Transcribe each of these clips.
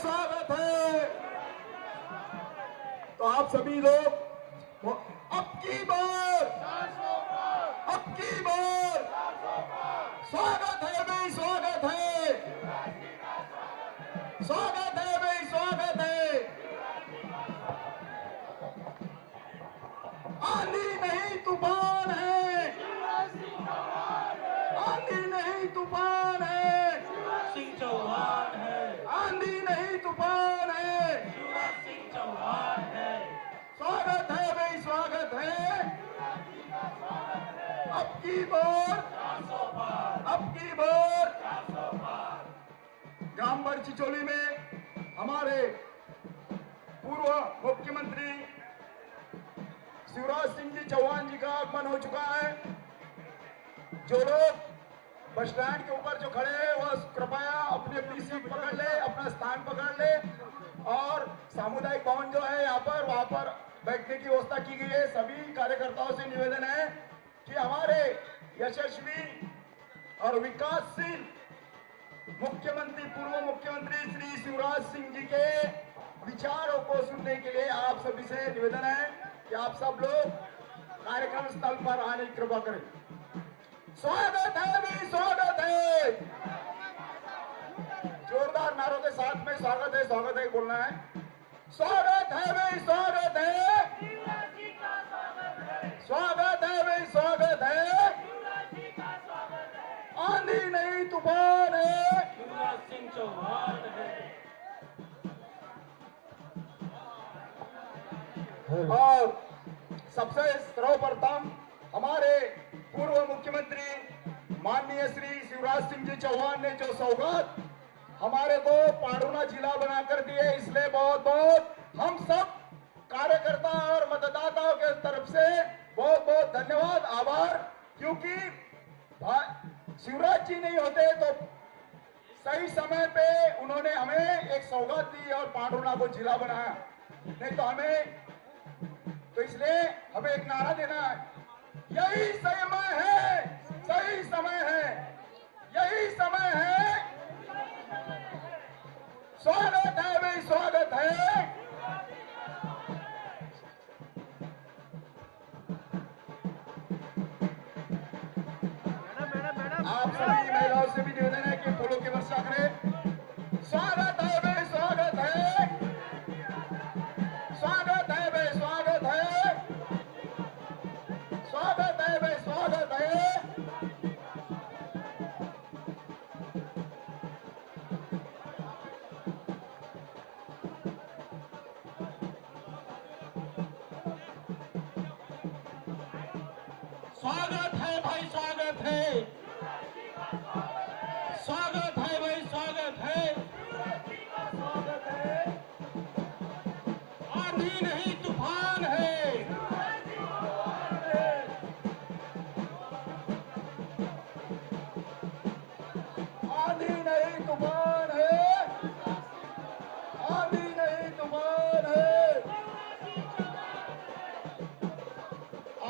स्वागत है। तो आप सभी लोग अब की बार स्वागत है भाई, स्वागत है, स्वागत है भाई, स्वागत है। आंधी नहीं तूफान है, आंधी नहीं तूफान है, सिंह चौहान है, आंधी नहीं तूफान है, शिवराज सिंह चौहान है। स्वागत है भाई, स्वागत है। अब की बार ग्राम बड़चिचोली में हमारे पूर्व मुख्यमंत्री शिवराज सिंह जी चौहान जी का आगमन हो चुका है। जो लोग बस स्टैंड के ऊपर जो खड़े हैं वह कृपया अपनी अपनी सीट पकड़ ले, अपना स्थान पकड़ ले। और सामुदायिक भवन जो है यहाँ पर, वहां पर बैठने की व्यवस्था की गई है। सभी कार्यकर्ताओं से निवेदन है कि हमारे यशस्वी और विकासशील मुख्यमंत्री, पूर्व मुख्यमंत्री श्री शिवराज सिंह जी के विचारों को सुनने के लिए आप सभी से निवेदन है कि आप सब लोग कार्यक्रम स्थल पर आने की कृपा करें। स्वागत है भी, स्वागत है। जोरदार नारों के साथ में स्वागत है, स्वागत है बोलना है। स्वागत है भाई, स्वागत है, स्वागत है भाई, स्वागत है। आंधी नहीं तूफान है, शिवराज सिंह चौहान है। और सबसे सर्वप्रथम हमारे पूर्व मुख्यमंत्री माननीय श्री शिवराज सिंह जी चौहान ने जो सौगात हमारे को पांडुना जिला बनाकर दिए, इसलिए बहुत बहुत हम सब कार्यकर्ता और मतदाताओं के तरफ से बहुत बहुत धन्यवाद, आभार। क्योंकि शिवराज जी नहीं होते तो सही समय पे उन्होंने हमें एक सौगात दी और पांडुना को जिला बनाया, नहीं तो हमें, तो इसलिए हमें एक नारा देना है, यही समय है, सही समय है, यही समय है। स्वागत है भाई, स्वागत है। आप सभी महिलाओं से भी निवेदन है कि फूलों की वर्षा करें। स्वागत है भाई, स्वागत है, स्वागत है भाई, स्वागत है, स्वागत है भाई, स्वागत है। स्वागत है भाई, स्वागत है, स्वागत है भाई, स्वागत है, स्वागत है। आंधी नहीं तूफान है, आंधी नहीं तूफान है, आंधी नहीं तूफान है।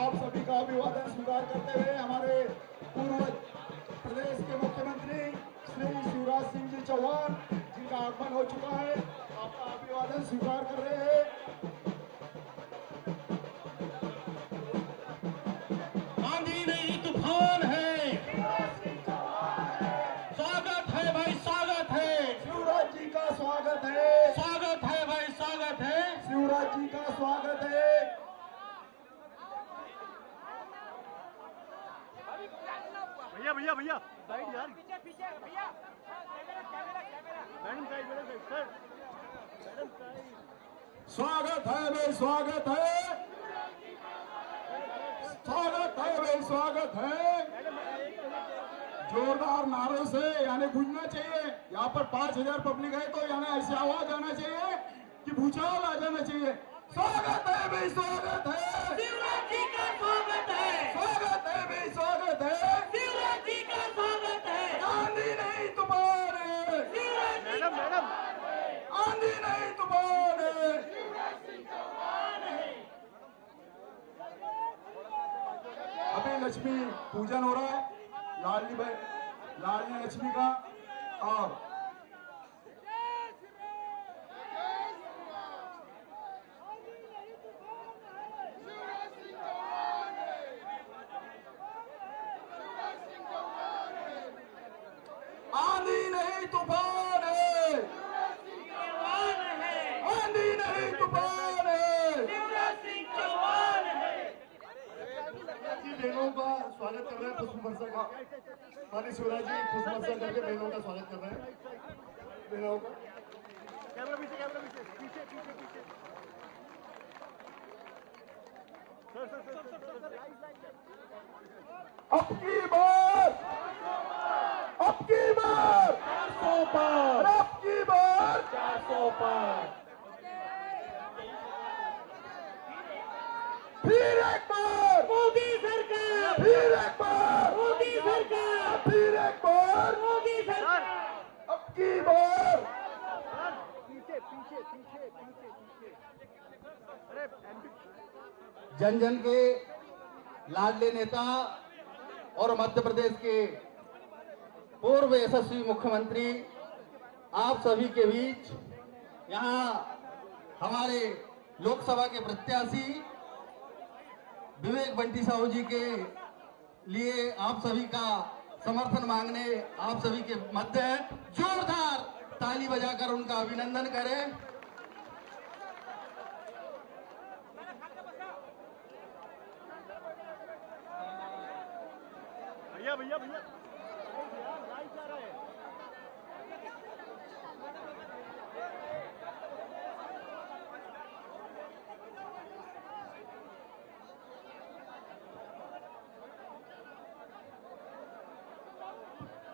आप सभी का अभिवादन स्वीकार करते हुए हमारे पूर्व प्रदेश के मुख्यमंत्री श्री शिवराज सिंह जी चौहान जिनका आगमन हो चुका है, आपका अभिवादन स्वीकार कर रहे हैं। आंधी नहीं तूफान है। स्वागत है भाई, स्वागत है, शिवराज जी का स्वागत है, स्वागत है भाई, स्वागत है। शिवराज जी का स्वागत है। भैया भैया भैया साइड यार, पीछे पीछे भैया, camera camera camera. Madam side, madam side sir, madam side. स्वागत है भाई, स्वागत है, स्वागत है भाई, स्वागत है। जोरदार नारों से यानी गूंजना चाहिए। यहाँ पर 5000 पब्लिक है तो यानी ऐसी आवाज आना चाहिए कि भूचाल आ जाना चाहिए। स्वागत है भाई, स्वागत है, शिवराज जी का स्वागत है, स्वागत है भाई, स्वागत है। शिवराज जी का स्वागत है, आंधी नहीं तूफान है, मैडम मैडम आंधी नहीं तूफान है। अभी लक्ष्मी पूजन हो रहा है, लाडली लक्ष्मी का, और नहीं तूफान है, जवान है, आंधी नहीं तूफान है। शिवराज सिंह चौहान है। जी बहनों का स्वागत कर रहे हैं पुष्प वर्षा करके। माननीय शिवराज जी पुष्प वर्षा करके बहनों का स्वागत कर रहे हैं। बहनों का कैमरा पीछे पीछे पीछे पीछे। सर अब की बार, अब की बार 400 पार, अब की बार 400 पार। फिर एक बार, मोदी सरकार, फिर एक बार, मोदी सरकार, फिर एक बार, मोदी सरकार। अब की बार। पीछे पीछे पीछे पीछे पीछे। अरे जन जन के लाडले नेता और मध्य प्रदेश के पूर्व यशस्वी मुख्यमंत्री आप सभी के बीच यहाँ हमारे लोकसभा के प्रत्याशी विवेक बंटी साहू जी के लिए आप सभी का समर्थन मांगने आप सभी के मध्य जोरदार ताली बजाकर उनका अभिनंदन करें। भैया भैया भैया लाइट जा रहा है।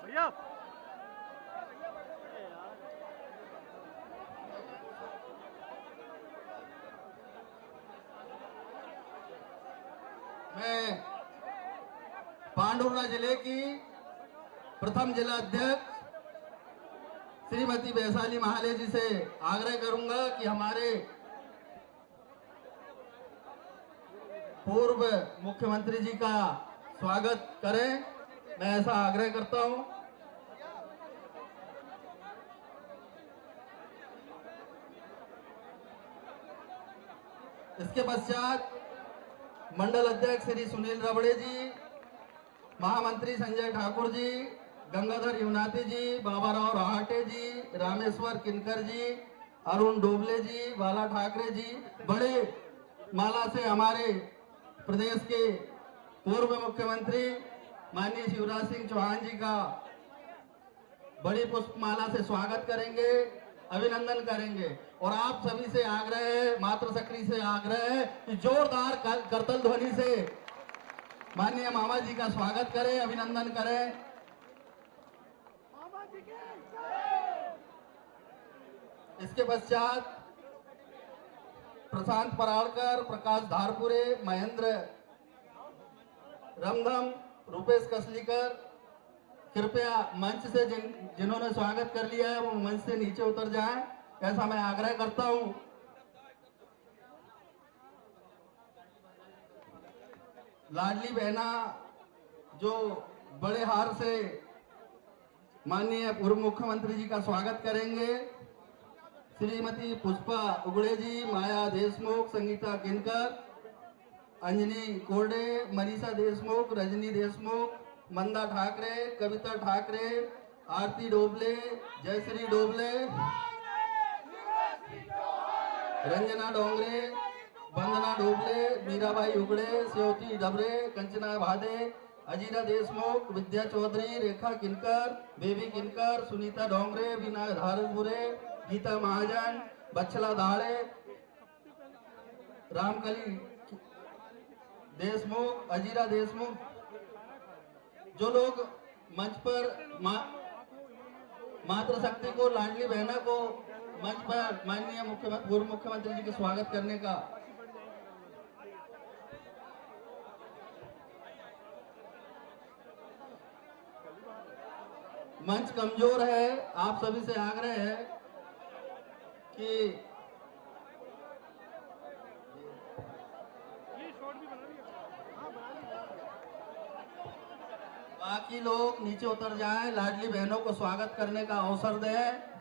भैया मैं पांडुर्णा जिले की प्रथम जिला अध्यक्ष श्रीमती वैशाली महाले जी से आग्रह करूंगा कि हमारे पूर्व मुख्यमंत्री जी का स्वागत करें। मैं ऐसा आग्रह करता हूं। इसके पश्चात मंडल अध्यक्ष श्री सुनील रबड़े जी, महामंत्री संजय ठाकुर जी, गंगाधर युवनाथी जी, बाबाराव रहाटे जी, रामेश्वर किनकर जी, अरुण डोबले जी, बाला ठाकरे जी, बड़े माला से हमारे प्रदेश के पूर्व मुख्यमंत्री माननीय शिवराज सिंह चौहान जी का बड़ी पुष्पमाला से स्वागत करेंगे, अभिनंदन करेंगे। और आप सभी से आग्रह है, मातृ शक्ति से आग्रह है कि जोरदार करतल ध्वनि से माननीय मामा जी का स्वागत करें, अभिनंदन करें। इसके पश्चात प्रशांत पराड़कर, प्रकाश धारपुरे, महेंद्र रमधम, रुपेश कसलीकर कृपया मंच से जिन्होंने स्वागत कर लिया है वो मंच से नीचे उतर जाएं, ऐसा मैं आग्रह करता हूं। लाडली बहना जो बड़े हार से माननीय पूर्व मुख्यमंत्री जी का स्वागत करेंगे, श्रीमती पुष्पा उगड़े जी, माया देशमुख, संगीता किनकर, अंजनी कोरडे, मनीषा देशमुख, रजनी देशमुख, मंदा ठाकरे, कविता ठाकरे, आरती डोबले, जयश्री डोबले, रंजना डोंगरे, वंदना डोबले, मीराबाई उगड़े, सेवती डबरे, कंचना भादे, अजीरा देशमुख, विद्या चौधरी, रेखा किनकर, बेबी किनकर, सुनीता डोंगरे, विनाय धारपुरे, गीता महाजन, बछला दाड़े, रामकली देशमुख, अजीरा देशमुख, जो लोग मंच पर मातृशक्ति को, लाडली बहना को मंच पर माननीय मुख्यमंत्री पूर्व मुख्यमंत्री जी के स्वागत करने का मंच कमजोर है, आप सभी से आग्रह है कि बाकी लोग नीचे उतर जाएं, लाडली बहनों को स्वागत करने का अवसर दें।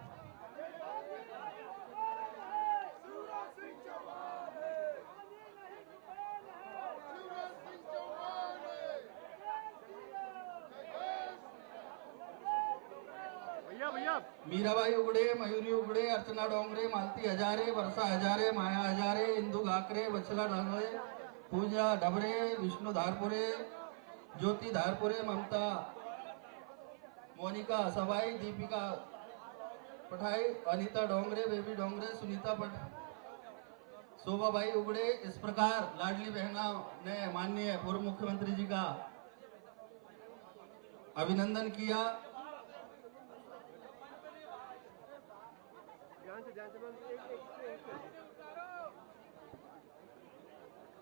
भैया भैया मीराबाई उगड़े, मयूरी उगड़े, अर्चना डोंगरे, मालती हजारे, वर्षा हजारे, माया हजारे, इंदू घाकरे, वत्सला ढाले, पूजा ढबरे, विष्णु धारपुरे, ज्योति धारपुरे, ममता मोनिका सबाई, दीपिका पठाई, अनीता डोंगरे, बेबी डोंगरे, सुनीता शोभाबाई उगड़े। इस प्रकार लाडली बहना ने माननीय पूर्व मुख्यमंत्री जी का अभिनंदन किया।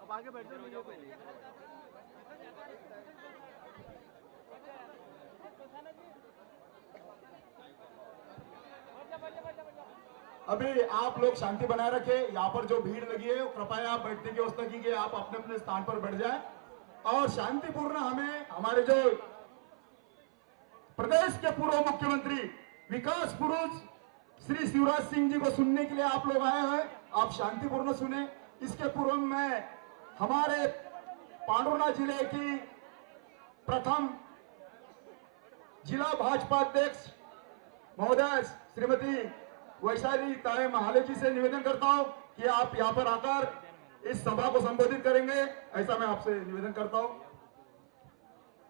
अब आगे बैठ जाओ पहले। अभी आप लोग शांति बनाए रखें। यहाँ पर जो भीड़ लगी है कृपया आप बैठने की व्यवस्था कीजिए। आप अपने अपने स्थान पर बैठ जाएं और शांतिपूर्ण हमें हमारे जो प्रदेश के पूर्व मुख्यमंत्री विकास पुरुष श्री शिवराज सिंह जी को सुनने के लिए आप लोग आए हैं। आप शांतिपूर्ण सुने। इसके पूर्व में हमारे पांडुरना जिले की प्रथम जिला भाजपा अध्यक्ष महोदय श्रीमती वैशाली ताये महाले जी से निवेदन करता हूं कि आप यहां पर आकर इस सभा को संबोधित करेंगे, ऐसा मैं आपसे निवेदन करता हूं।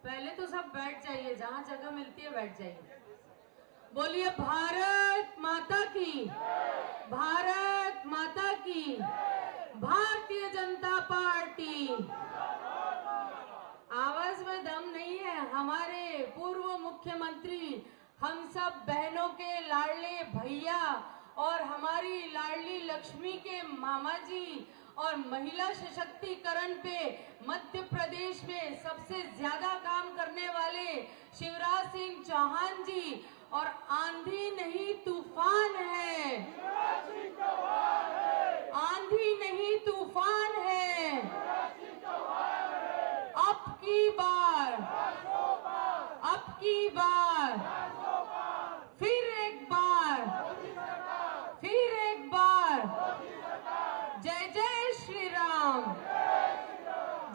पहले तो सब बैठ जाइए, जहां जगह मिलती है बैठ जाइए। बोलिए भारत माता की, भारत माता की, भारतीय जनता पार्टी। आवाज में दम नहीं है। हमारे पूर्व मुख्यमंत्री, हम सब बहनों के लाडले भैया और हमारी लाडली लक्ष्मी के मामा जी और महिला सशक्तिकरण पे मध्य प्रदेश में सबसे ज्यादा काम करने वाले शिवराज सिंह चौहान जी। और आंधी नहीं तूफान है, आंधी नहीं तूफान है। अब की बार, अब की बार, फिर एक बार, फिर एक बार, जय जय श्री राम,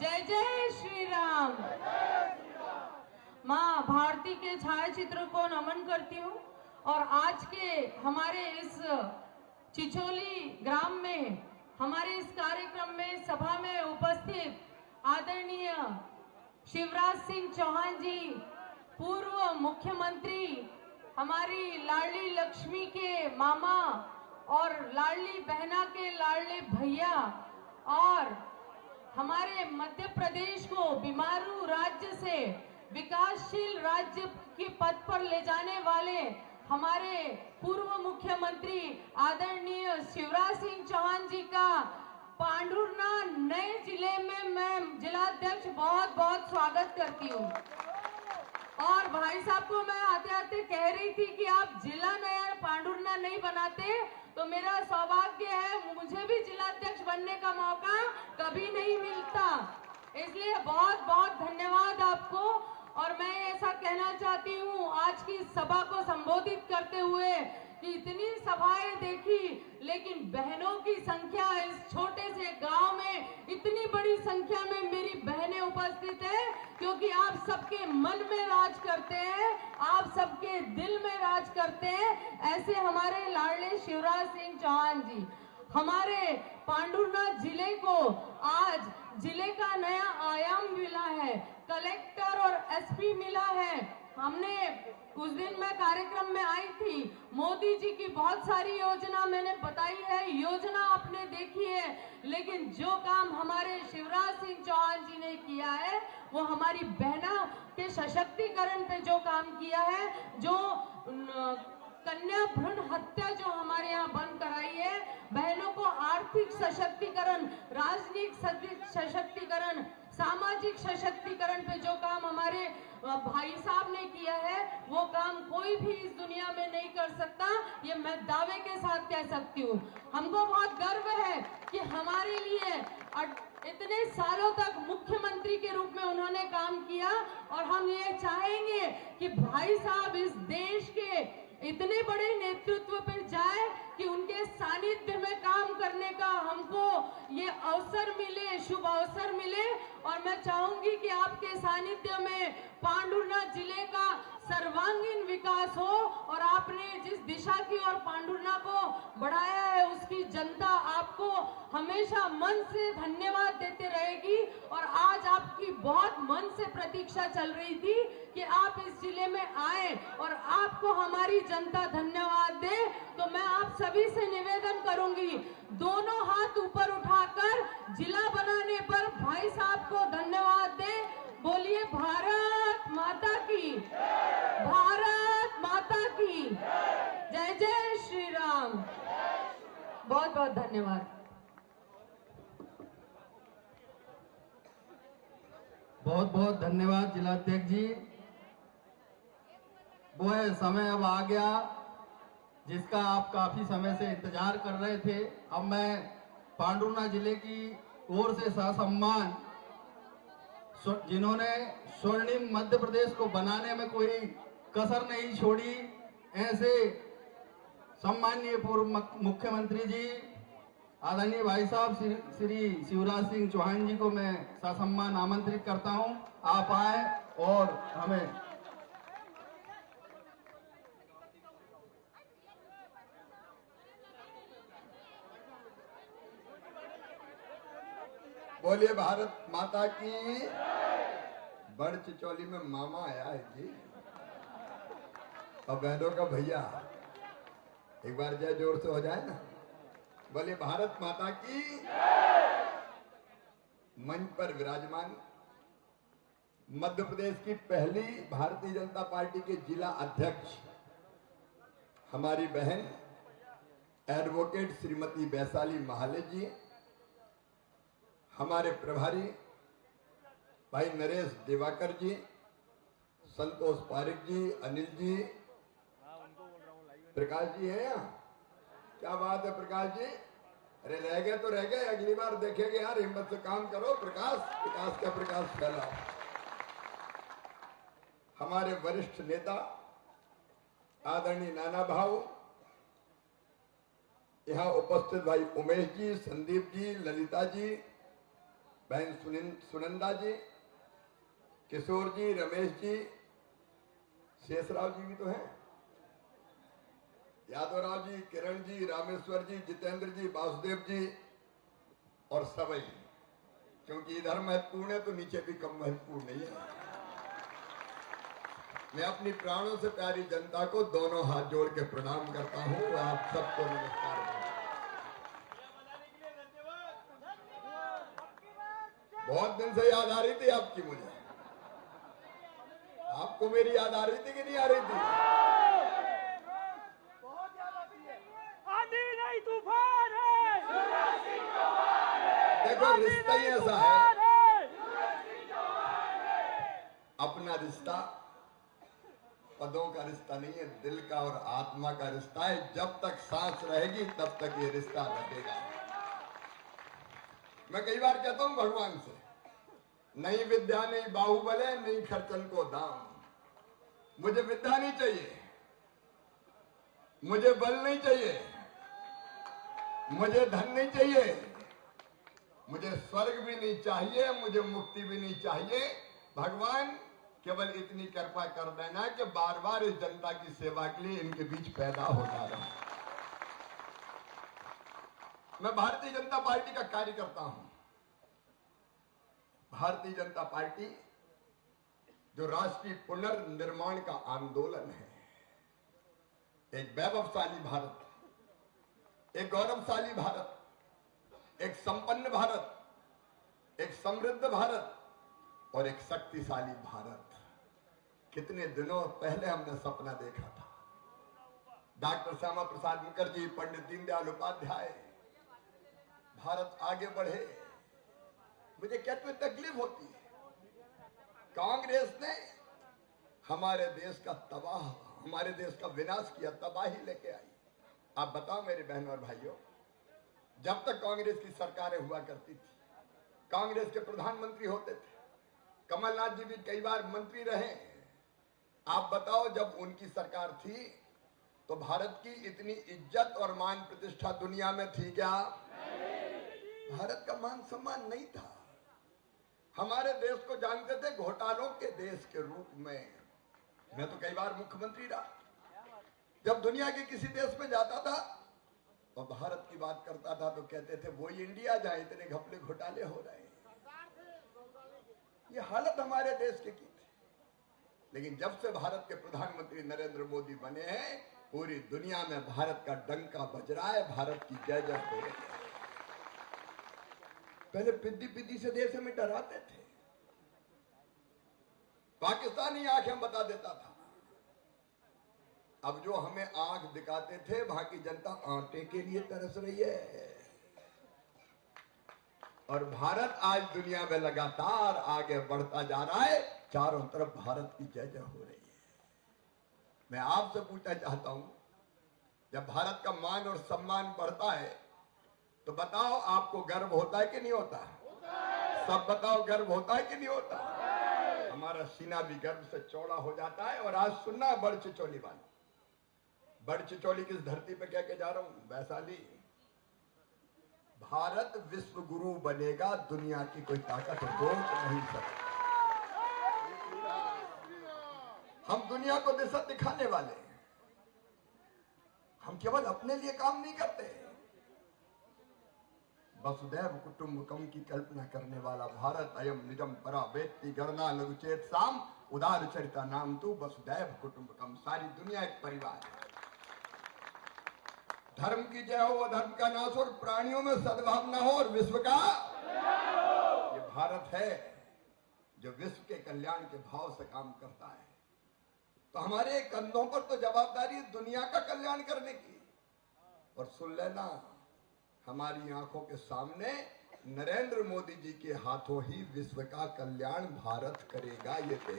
जय जय श्री राम। माँ भारती के छायाचित्र को नमन करती हूँ। और आज के हमारे इस चिचोली ग्राम में हमारे इस कार्यक्रम में सभा में उपस्थित आदरणीय शिवराज सिंह चौहान जी, पूर्व मुख्यमंत्री, हमारी लाडली लक्ष्मी के मामा और लाडली बहना के लाडले भैया, और हमारे मध्य प्रदेश को बीमारू राज्य से विकासशील राज्य के पद पर ले जाने वाले हमारे पूर्व मुख्यमंत्री आदरणीय शिवराज सिंह चौहान जी का पांडुरना नए जिले में मैं जिलाध्यक्ष बहुत बहुत स्वागत करती हूँ। और भाई साहब को मैं आते आते कह रही थी कि आप जिला नया पांडुरना नहीं बनाते तो मेरा सौभाग्य है, मुझे भी जिलाध्यक्ष बनने का मौका कभी नहीं मिलता। इसलिए बहुत बहुत धन्यवाद आपको। और मैं ऐसा कहना चाहती हूँ आज की सभा को संबोधित करते हुए कि इतनी सभाएं देखी, लेकिन बहनों की संख्या इस छोटे से गांव में इतनी बड़ी संख्या में मेरी बहनें उपस्थित है, क्योंकि आप सबके मन में राज करते हैं, आप सबके दिल में राज करते हैं। ऐसे हमारे लाडले शिवराज सिंह चौहान जी हमारे पांडुरना जिले को आज जिले का नया आयाम मिला है, कलेक्टर और एसपी मिला है। हमने उस दिन मैं कार्यक्रम में आई थी, मोदी जी की बहुत सारी योजना मैंने बताई है, योजना आपने देखी है, लेकिन जो काम हमारे शिवराज सिंह चौहान जी ने किया है वो हमारी बहना के सशक्तिकरण पे जो काम किया है, जो कन्या भ्रूण हत्या जो हमारे यहाँ बंद कराई है, बहनों को आर्थिक सशक्तिकरण, राजनीतिक सशक्तिकरण, सामाजिक सशक्तिकरण पे जो काम हमारे भाई साहब ने किया है वो काम कोई भी इस दुनिया में नहीं कर सकता, ये मैं दावे के साथ कह सकती हूँ। हमको बहुत गर्व है कि हमारे लिए इतने सालों तक मुख्यमंत्री के रूप में उन्होंने काम किया, और हम ये चाहेंगे कि भाई साहब इस देश के इतने बड़े नेतृत्व पे जाए कि उनके सानिध्य में काम करने का हमको ये अवसर मिले, शुभ अवसर मिले। और मैं चाहूंगी कि आपके सानिध्य में पांडुरना जिले का सर्वांगीण विकास हो और आप आपने जिस दिशा की ओर पांडुरना को बढ़ाया है उसकी जनता आपको हमेशा मन से धन्यवाद देते रहेगी। और आज आपकी बहुत मन से प्रतीक्षा चल रही थी कि आप इस जिले में आए और आपको हमारी जनता धन्यवाद दे। तो मैं आप सभी से निवेदन करूंगी, दोनों हाथ ऊपर उठाकर जिला बनाने पर भाई साहब को धन्यवाद दे। बोलिए भारत माता की, भारत माता की जय। जय श्री राम। बहुत बहुत धन्यवाद। बहुत बहुत धन्यवाद जिलाध्यक्ष जी। वो है समय अब आ गया जिसका आप काफी समय से इंतजार कर रहे थे। अब मैं पांडुरना जिले की ओर से ससम्मान जिन्होंने स्वर्णिम मध्य प्रदेश को बनाने में कोई कसर नहीं छोड़ी, ऐसे सम्माननीय पूर्व मुख्यमंत्री जी आदरणीय भाई साहब श्री शिवराज सिंह चौहान जी को मैं ससम्मान आमंत्रित करता हूं। आप आए और हमें बोलिए भारत माता की। बड़ चिचौली में मामा आया है जी और बहनों का भैया, एक बार जय जोर से हो जाए ना। बोलिए भारत माता की। मंच पर विराजमान मध्य प्रदेश की पहली भारतीय जनता पार्टी के जिला अध्यक्ष हमारी बहन एडवोकेट श्रीमती वैशाली महाले जी, हमारे प्रभारी भाई नरेश दिवाकर जी, संतोष पारिक जी, अनिल जी, प्रकाश जी है यहाँ। क्या बात है प्रकाश जी, अरे रह गए तो रह गए, अगली बार देखेंगे यार, हिम्मत से काम करो। प्रकाश, विकास का प्रकाश फैलाओ। हमारे वरिष्ठ नेता आदरणीय नाना भाव, यहाँ उपस्थित भाई उमेश जी, संदीप जी, ललिता जी, बहन सुनंदा जी, किशोर जी, रमेश जी, शेषराव जी भी तो हैं, यादवराव जी, किरण जी, रामेश्वर जी, जितेंद्र जी, वासुदेव जी और सबई, क्योंकि इधर महत्वपूर्ण है तो नीचे भी कम महत्वपूर्ण नहीं है। मैं अपनी प्राणों से प्यारी जनता को दोनों हाथ जोड़ के प्रणाम करता हूँ। आप सबको नमस्कार। बहुत दिन से याद आ रही थी आपकी मुझे। आपको मेरी याद आ रही थी कि नहीं आ रही थी? आंधी नहीं तूफान है, देखो रिश्ता ही ऐसा है, अपना रिश्ता पदों का रिश्ता नहीं है, दिल का और आत्मा का रिश्ता है। जब तक सांस रहेगी तब तक ये रिश्ता घटेगा। मैं कई बार कहता हूं भगवान से, नहीं विद्या नहीं बाहुबल है, नहीं खर्चन को दाम। मुझे विद्या नहीं चाहिए, मुझे बल नहीं चाहिए, मुझे धन नहीं चाहिए, मुझे स्वर्ग भी नहीं चाहिए, मुझे मुक्ति भी नहीं चाहिए। भगवान केवल इतनी कृपा कर देना कि बार बार इस जनता की सेवा के लिए इनके बीच पैदा होता रहे। मैं भारतीय जनता पार्टी का कार्यकर्ता हूं। भारतीय जनता पार्टी जो राष्ट्रीय पुनर्निर्माण का आंदोलन है, एक वैभवशाली भारत, एक गौरवशाली भारत, एक संपन्न भारत, एक समृद्ध भारत और एक शक्तिशाली भारत। कितने दिनों पहले हमने सपना देखा था। डॉक्टर श्यामा प्रसाद मुखर्जी, पंडित दीनदयाल उपाध्याय, भारत आगे बढ़े। मुझे कहते हुए तकलीफ होती है, कांग्रेस ने हमारे देश का तबाह, हमारे देश का विनाश किया, तबाही लेके आई। आप बताओ मेरे बहनों और भाइयों, जब तक कांग्रेस की सरकारें हुआ करती थी, कांग्रेस के प्रधानमंत्री होते थे, कमलनाथ जी भी कई बार मंत्री रहे। आप बताओ जब उनकी सरकार थी तो भारत की इतनी इज्जत और मान प्रतिष्ठा दुनिया में थी क्या? भारत का मान सम्मान नहीं था। हमारे देश को जानते थे घोटालों के देश के रूप में। मैं तो कई बार मुख्यमंत्री रहा। जब दुनिया के किसी देश में जाता था और भारत की बात करता था तो कहते थे वही इंडिया जहां इतने घपले घोटाले हो रहे हैं। ये हालत हमारे देश की थी। लेकिन जब से भारत के प्रधानमंत्री नरेंद्र मोदी बने हैं, पूरी दुनिया में भारत का डंका बज रहा है, भारत की जय जय हो रही है। पहले पिद्दी पिद्दी से देश में डराते थे, पाकिस्तानी आंखें बता देता था। अब जो हमें आंख दिखाते थे, वहां की जनता आटे के लिए तरस रही है। और भारत आज दुनिया में लगातार आगे बढ़ता जा रहा है, चारों तरफ भारत की जय जय हो रही है। मैं आपसे पूछना चाहता हूं, जब भारत का मान और सम्मान बढ़ता है तो बताओ आपको गर्व होता है कि नहीं होता? सब बताओ, गर्व होता है कि नहीं होता? हमारा सीना भी गर्व से चौड़ा हो जाता है। और आज सुनना बड़ चिचोली वाली, बड़ चिचोली किस धरती पे कह के जा रहा हूं? वैशाली। भारत विश्व गुरु बनेगा, दुनिया की कोई ताकत रोक नहीं सकती। हम दुनिया को दिशा दिखाने वाले हैं। हम केवल अपने लिए काम नहीं करते। वसुदैव कुटुंबकम की कल्पना करने वाला भारत अयम निजम परा वेत्ति गणना लघुचेत साम उदार चरिता नाम तू वसुदैव कुटुंबकम। सारी दुनिया एक परिवार है। धर्म की जय हो, अधर्म का नाश हो, और प्राणियों में सद्भावना हो, और विश्व का ये भारत है जो विश्व के कल्याण के भाव से काम करता है। तो हमारे कंधों पर तो जवाबदारी है दुनिया का कल्याण करने की। और सुन लेना, हमारी आंखों के सामने नरेंद्र मोदी जी के हाथों ही विश्व का कल्याण भारत करेगा। ये देखो,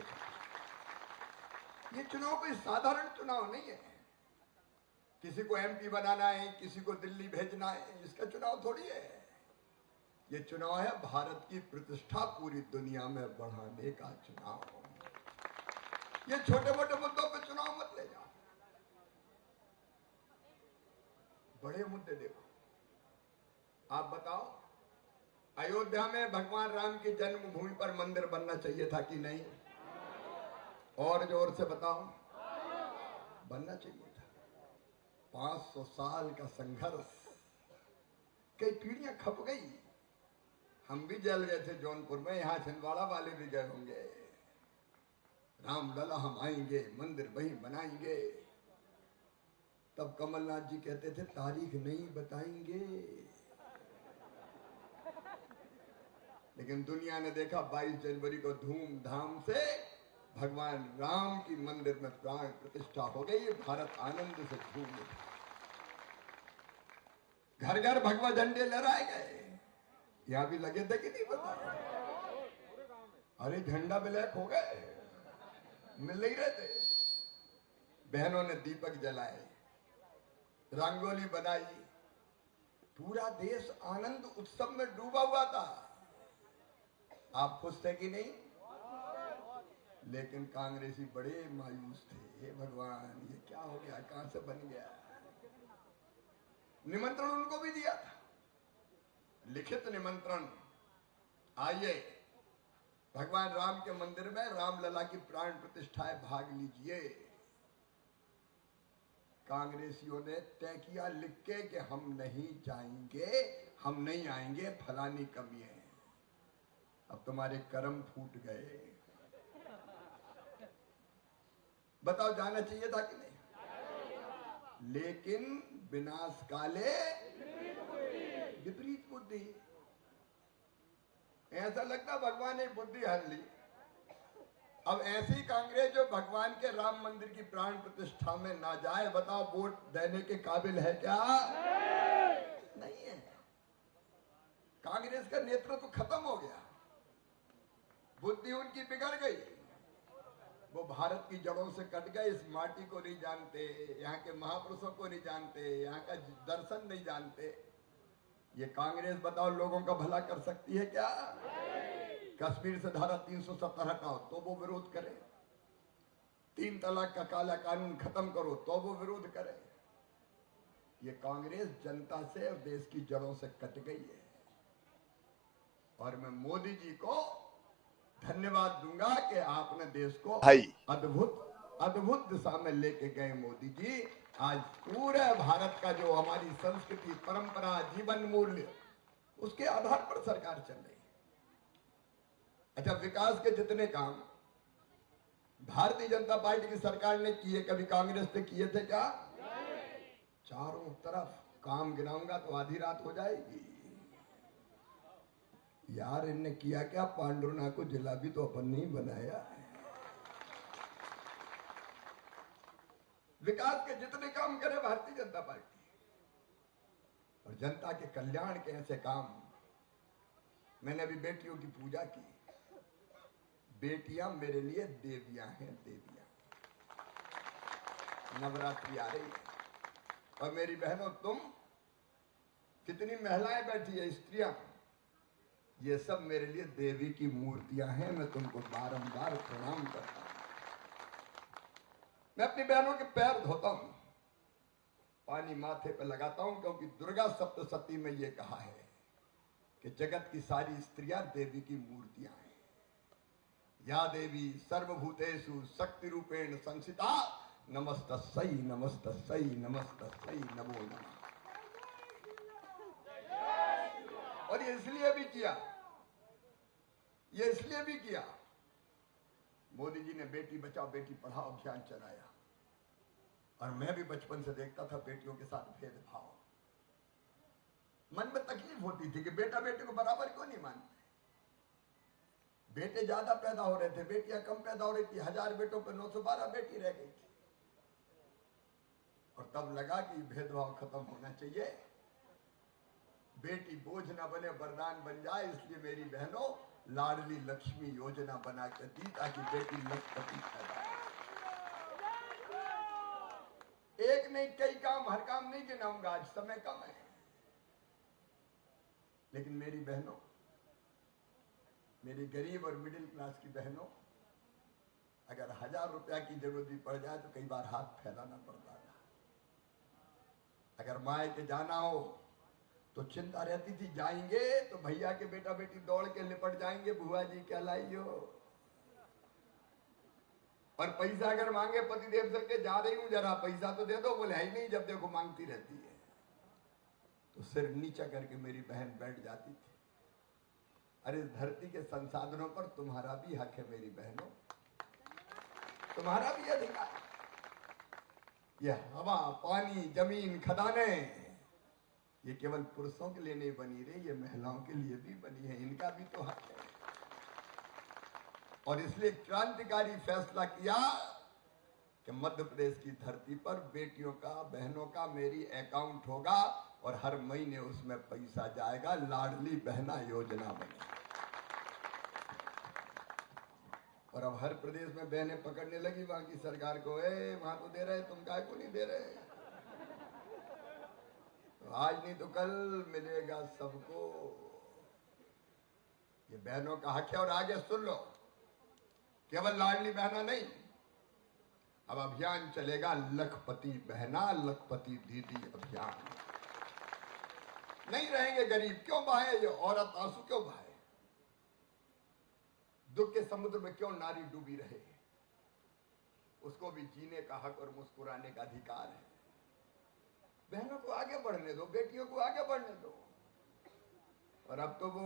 ये चुनाव कोई साधारण चुनाव नहीं है। किसी को एमपी बनाना है, किसी को दिल्ली भेजना है, इसका चुनाव थोड़ी है। ये चुनाव है भारत की प्रतिष्ठा पूरी दुनिया में बढ़ाने का चुनाव। ये छोटे मोटे मुद्दों पे चुनाव मत ले जाओ, बड़े मुद्दे देखो। आप बताओ, अयोध्या में भगवान राम की जन्मभूमि पर मंदिर बनना चाहिए था कि नहीं? और जोर से बताओ, बनना चाहिए था। 500 साल का संघर्ष, कई पीढ़ियां खप गई। हम भी जल गए थे जौनपुर में, यहां छिंदवाड़ा वाले भी गए होंगे। रामलला हम आएंगे, मंदिर वहीं बनाएंगे। तब कमलनाथ जी कहते थे तारीख नहीं बताएंगे। लेकिन दुनिया ने देखा 22 जनवरी को धूमधाम से भगवान राम की मंदिर में प्राण प्रतिष्ठा हो गई। भारत आनंद से झूम उठा, घर घर भगवा झंडे लहराए गए। यहां भी लगे थे कि नहीं पता? अरे झंडा ब्लैक हो गए, मिल नहीं रहे थे। बहनों ने दीपक जलाए, रंगोली बनाई, पूरा देश आनंद उत्सव में डूबा हुआ था। आप खुश थे कि नहीं? लेकिन कांग्रेसी बड़े मायूस थे। हे भगवान, ये क्या हो गया, कहां से बन गया? निमंत्रण उनको भी दिया था, लिखित निमंत्रण, आइए भगवान राम के मंदिर में रामलला की प्राण प्रतिष्ठाए भाग लीजिए। कांग्रेसियों ने तय किया लिख के कि हम नहीं जाएंगे, हम नहीं आएंगे, फलानी कमी है। अब तुम्हारे कर्म फूट गए। बताओ, जाना चाहिए था कि नहीं? लेकिन विनाश काले विपरीत बुद्धि। ऐसा लगता भगवान ने बुद्धि हर ली। अब ऐसी कांग्रेस जो भगवान के राम मंदिर की प्राण प्रतिष्ठा में ना जाए, बताओ वोट देने के काबिल है क्या? नहीं है। कांग्रेस का नेतृत्व खत्म हो गया, बुद्धि उनकी बिगड़ गई। वो भारत की जड़ों से कट गए, इस माटी को नहीं जानते, यहाँ के महापुरुषों को नहीं जानते, यहाँ का दर्शन नहीं जानते। ये कांग्रेस बताओ लोगों का भला कर सकती है क्या? कश्मीर से धारा 370 हटाओ तो वो विरोध करे, 3 तलाक का काला कानून खत्म करो तो वो विरोध करे। ये कांग्रेस जनता से और देश की जड़ों से कट गई है। और मैं मोदी जी को धन्यवाद दूंगा कि आपने देश को अद्भुत दिशा में लेके गए। मोदी जी, आज पूरे भारत का जो हमारी संस्कृति, परंपरा, जीवन मूल्य, उसके आधार पर सरकार चल रही है। अच्छा, विकास के जितने काम भारतीय जनता पार्टी की सरकार ने किए, कभी कांग्रेस ने किए थे क्या? चारों तरफ काम गिनाऊंगा तो आधी रात हो जाएगी। यार इनने किया क्या? पांडुरंगा को जिलाबी तो अपन नहीं बनाया है। विकास के जितने काम करे भारतीय जनता पार्टी, और जनता के कल्याण के ऐसे काम। मैंने अभी बेटियों की पूजा की। बेटियां मेरे लिए देवियां हैं, देवियां। नवरात्रि आ रही है और मेरी बहनों, तुम कितनी महिलाएं बैठी है, स्त्रियां, ये सब मेरे लिए देवी की मूर्तियां हैं। मैं तुमको बारंबार प्रणाम करता हूं। मैं अपनी बहनों के पैर धोता हूं, पानी माथे पर लगाता हूं, क्योंकि दुर्गा सप्तशती में ये कहा है कि जगत की सारी स्त्रियां देवी की मूर्तियां हैं। या देवी सर्वभूतेषु शक्ति रूपेण संस्थिता, नमस्तस्यै नमस्तस्यै नमस्तस्यै नमो नमः। और ये इसलिए भी किया, ये इसलिए भी किया, मोदी जी ने बेटी बचाओ बेटी पढ़ाओ अभियान चलाया, और मैं भी बचपन से देखता था बेटियों के साथ भेदभाव। मन में तकलीफ होती थी कि बेटा बेटे को बराबर क्यों नहीं मानते। बेटे ज्यादा पैदा हो रहे थे, बेटियां कम पैदा हो रही थी। 1000 बेटों पर 912 बेटी रह गई थी। और तब लगा कि भेदभाव खत्म होना चाहिए, बेटी बोझ ना बने वरदान बन जाए। इसलिए मेरी बहनों, लाडली लक्ष्मी योजना बना के दी ताकि बेटी लखपति पैदा हो। एक नहीं कई काम, हर काम नहीं गिनाऊंगा, आज समय कम है। लेकिन मेरी बहनों, मेरी गरीब और मिडिल क्लास की बहनों, अगर 1000 रुपया की जरूरत भी पड़ जाए तो कई बार हाथ फैलाना पड़ता था। अगर मायके जाना हो तो चिंता रहती थी, जाएंगे तो भैया के बेटा बेटी दौड़ के लिपट जाएंगे, बुआ जी क्या लाई हो। और पैसा अगर मांगे पतिदेव से के जा रही हूं जरा पैसा तो दे दो, बोले है ही नहीं, जब देखो मांगती रहती है। तो सिर नीचा करके मेरी बहन बैठ जाती थी। अरे इस धरती के संसाधनों पर तुम्हारा भी हक है मेरी बहनों, तुम्हारा भी अधिकार। यह हवा, पानी, जमीन, खदानें, ये केवल पुरुषों के लिए नहीं बनी रही, ये महिलाओं के लिए भी बनी है। इनका भी तो हक है। और इसलिए क्रांतिकारी फैसला किया कि मध्य प्रदेश की धरती पर बेटियों का, बहनों का मेरी अकाउंट होगा और हर महीने उसमें पैसा जाएगा। लाडली बहना योजना बनी। और अब हर प्रदेश में बहनें पकड़ने लगी वहां की सरकार को, वहां तो दे रहे, तुम काय को नहीं दे रहे। तो आज नहीं तो कल मिलेगा सबको। ये बहनों का हक है। और आगे सुन लो, केवल लाडली बहना नहीं, अब अभियान चलेगा लखपति बहना, लखपति दीदी अभियान। नहीं रहेंगे गरीब। क्यों बहाए ये औरत आंसू, क्यों बहाए? दुख के समुद्र में क्यों नारी डूबी रहे? उसको भी जीने का हक और मुस्कुराने का अधिकार है। बहनों को आगे बढ़ने दो, बेटियों को आगे बढ़ने दो। और अब तो वो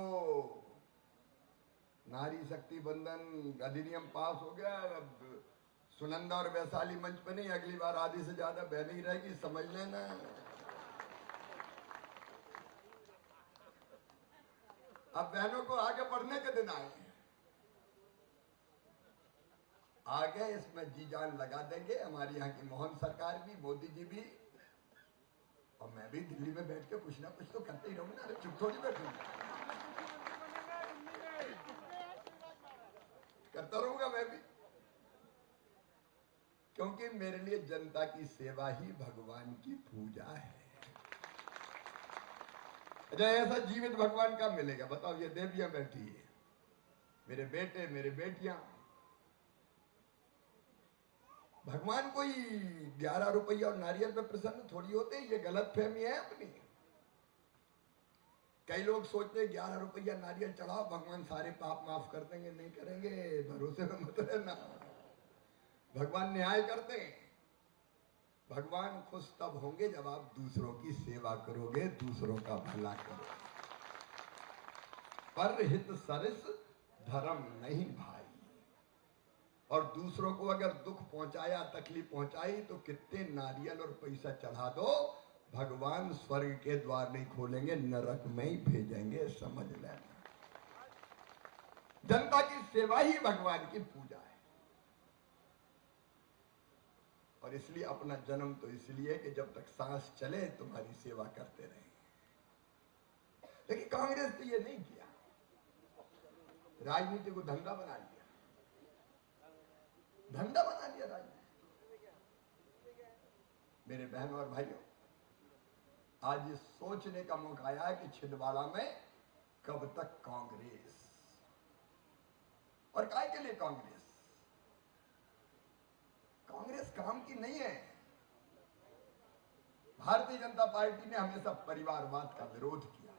नारी शक्ति बंधन अधिनियम पास हो गया। अब सुनंदा और वैशाली मंच पे नहीं, अगली बार आधी से ज्यादा बहन ही रहेगी, समझ लेना। अब बहनों को आगे बढ़ने के दिन आए हैं। आगे इसमें जी जान लगा देंगे। हमारी यहाँ की मोहन सरकार भी, मोदी जी भी, और मैं भी दिल्ली में बैठ के कुछ ना कुछ तो करते ही रहूंगा। अरे चुप थोड़ी बैठूंगा, करता रहूंगा मैं भी, क्योंकि मेरे लिए जनता की सेवा ही भगवान की पूजा है। अच्छा, ऐसा जीवित भगवान कब मिलेगा बताओ? ये देवियां बैठी है, मेरे बेटे, मेरे बेटियां। भगवान कोई 11 रुपया और नारियल पे प्रसन्न थोड़ी होते। ये गलत फहमी है अपनी। कई लोग सोचते हैं 11 रुपया नारियल चढ़ाओ भगवान सारे पाप माफ कर देंगे। नहीं करेंगे, भरोसे में मत रहना। भगवान न्याय करते हैं। भगवान खुश तब होंगे जब आप दूसरों की सेवा करोगे, दूसरों का भला करोगे। परहित सरिस धर्म नहीं भाई। और दूसरों को अगर दुख पहुंचाया, तकलीफ पहुंचाई, तो कितने नारियल और पैसा चढ़ा दो, भगवान स्वर्ग के द्वार नहीं खोलेंगे, नरक में ही भेजेंगे, समझ लेना। जनता की सेवा ही भगवान की पूजा है। और इसलिए अपना जन्म तो इसलिए कि जब तक सांस चले तुम्हारी सेवा करते रहे। लेकिन कांग्रेस ने ये नहीं किया, राजनीति को धंधा बना लिया, धंधा बना लिया राजनीति। मेरे बहनों और भाइयों, आज ये सोचने का मौका आया है कि छिंदवाड़ा में कब तक कांग्रेस, और काय के लिए कांग्रेस? कांग्रेस काम की नहीं है। भारतीय जनता पार्टी ने हमेशा परिवारवाद का विरोध किया।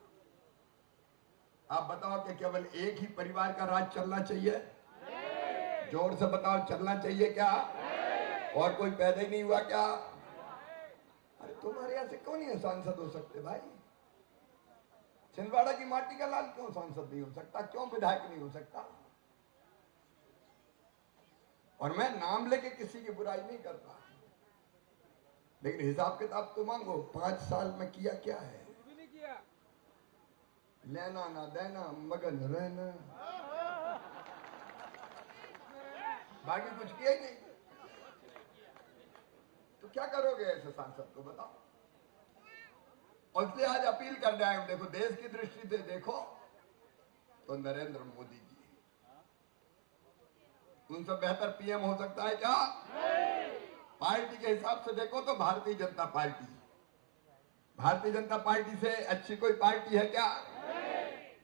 आप बताओ कि केवल एक ही परिवार का राज चलना चाहिए? जोर से बताओ, चलना चाहिए क्या? और कोई पैदा ही नहीं हुआ क्या? अरे तुम्हारे यहां से क्यों नहीं सांसद हो सकते भाई? छिंदवाड़ा की माटी का लाल क्यों सांसद नहीं हो सकता? क्यों विधायक नहीं हो सकता? और मैं नाम लेके किसी की बुराई नहीं करता, लेकिन हिसाब किताब तो मांगो। 5 साल में किया क्या है? लेना ना देना, मगन रहना, बाकी कुछ किया ही नहीं। तो क्या करोगे ऐसे सांसद को, बताओ? और इसलिए आज अपील करने आए, देखो देश की दृष्टि से देखो तो नरेंद्र मोदी जी उनसे बेहतर पीएम हो सकता है क्या? पार्टी के हिसाब से देखो तो भारतीय जनता पार्टी, भारतीय जनता पार्टी से अच्छी कोई पार्टी है क्या?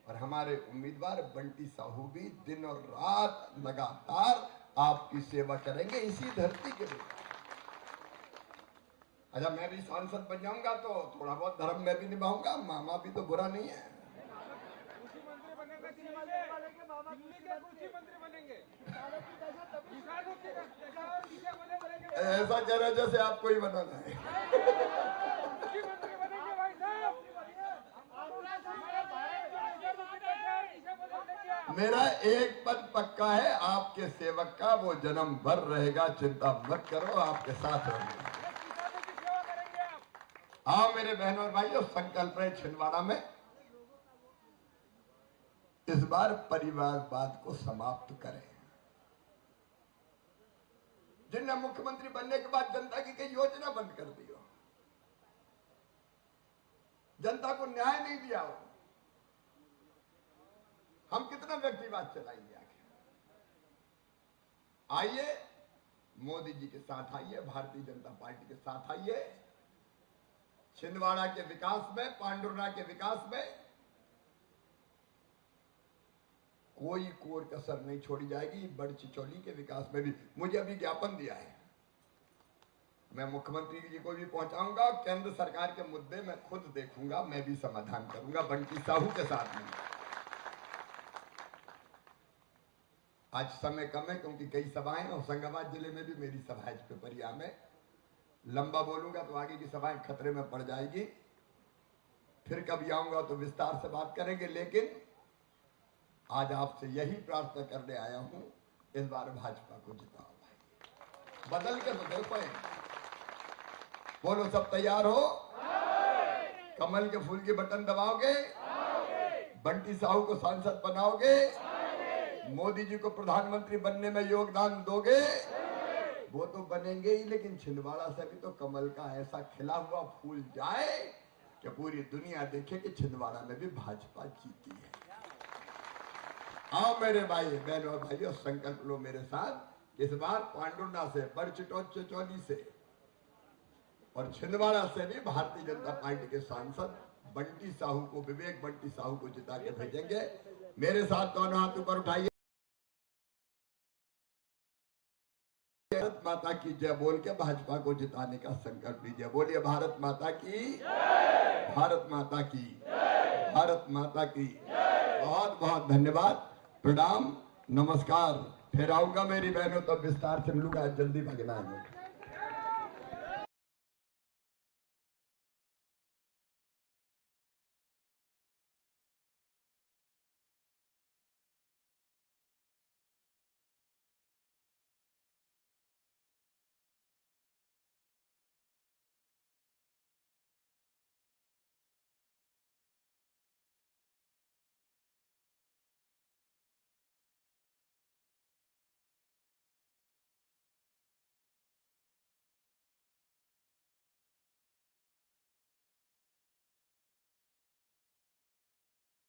और हमारे उम्मीदवार बंटी साहू भी दिन और रात लगातार आपकी सेवा करेंगे इसी धरती के लिए। अच्छा, मैं भी सांसद बन जाऊंगा तो थोड़ा बहुत धर्म में भी निभाऊंगा, मामा भी तो बुरा नहीं है। ऐसा कह रहे जैसे आपको ही बनाना है। मेरा एक पद पक्का है आपके सेवक का, वो जन्म भर रहेगा, चिंता मत करो, आपके साथ रहेगा। आओ मेरे बहनों और भाइयों, संकल्प है छिंदवाड़ा में इस बार परिवारवाद को समाप्त करें। जिनने मुख्यमंत्री बनने के बाद जनता की कई योजना बंद कर दी हो, जनता को न्याय नहीं दिया हो, हम कितना व्यक्तिवाद चलाएंगे आखिर? आइए मोदी जी के साथ आइए, भारतीय जनता पार्टी के साथ आइए। छिंदवाड़ा के विकास में, पांडुरना के विकास में कोई कोर कसर नहीं छोड़ी जाएगी। बड़ चिचौली के विकास में भी मुझे अभी ज्ञापन दिया है, मैं मुख्यमंत्री जी को भी पहुंचाऊंगा। केंद्र सरकार के मुद्दे मैं खुद देखूंगा, मैं भी समाधान करूंगा बंटी साहू के साथ में। आज समय कम है क्योंकि कई सभाएं, होशंगाबाद जिले में भी मेरी सभा है पिपरिया में। लंबा बोलूंगा तो आगे की सभाएं खतरे में पड़ जाएगी। फिर कभी आऊंगा तो विस्तार से बात करेंगे, लेकिन आज आपसे यही प्रार्थना करने आया हूं, इस बार भाजपा को जिताओ भाई। बदल के तो देखो, बोलो सब तैयार हो? कमल के फूल के बटन दबाओगे? बंटी साहू को सांसद बनाओगे? मोदी जी को प्रधानमंत्री बनने में योगदान दोगे? वो तो बनेंगे ही, लेकिन छिंदवाड़ा से भी तो कमल का ऐसा खिला हुआ फूल जाए कि पूरी दुनिया देखे कि छिंदवाड़ा में भी भाजपा जीती है। आओ मेरे भाई बहनों और भाइयों, संकल्प लो मेरे साथ। इस बार पांडुरना से, बड़चिचौली से और छिंदवाड़ा से भी भारतीय जनता पार्टी के सांसद बंटी साहू को, विवेक बंटी साहू को जिता के भेजेंगे। मेरे साथ दोनों हाथ ऊपर उठाइए, भारत माता की जय बोल के भाजपा को जिताने का संकल्प लीजिए। बोलिए भारत माता की, भारत माता की, भारत माता की। बहुत बहुत धन्यवाद, प्रणाम, नमस्कार। फिर आऊंगा मेरी बहनों तो विस्तार से मिलूंगा, जल्दी भगना है।